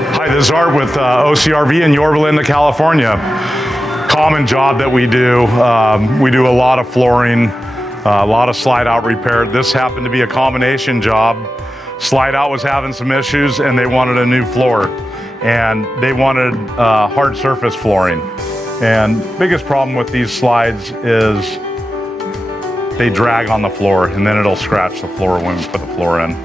Hi, this is Art with OCRV in Yorba Linda, California. Common job that we do. We do a lot of flooring, a lot of slide out repair. This happened to be a combination job. Slide out was having some issues and they wanted a new floor. And they wanted hard surface flooring. And biggest problem with these slides is they drag on the floor and then it'll scratch the floor when we put the floor in.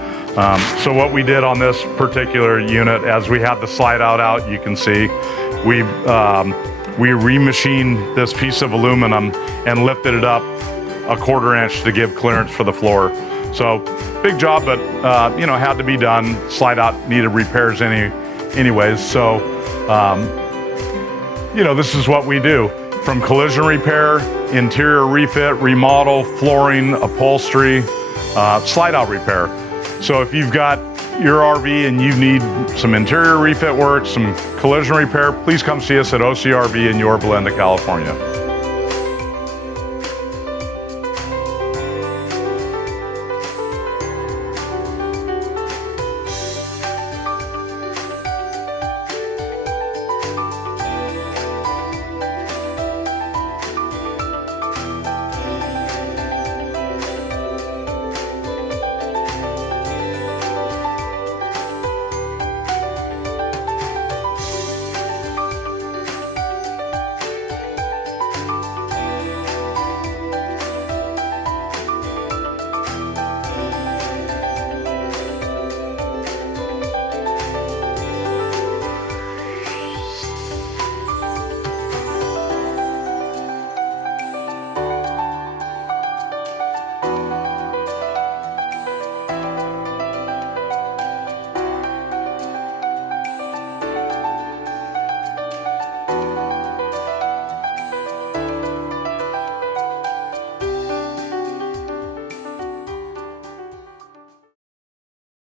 So what we did on this particular unit, as we had the slide out, you can see, we remachined this piece of aluminum and lifted it up a 1/4 inch to give clearance for the floor. So big job, but you know, had to be done. Slide out needed repairs anyways. So you know, this is what we do. From collision repair, interior refit, remodel, flooring, upholstery, slide out repair. So if you've got your RV and you need some interior refit work, some collision repair, please come see us at OCRV in Yorba Linda, California.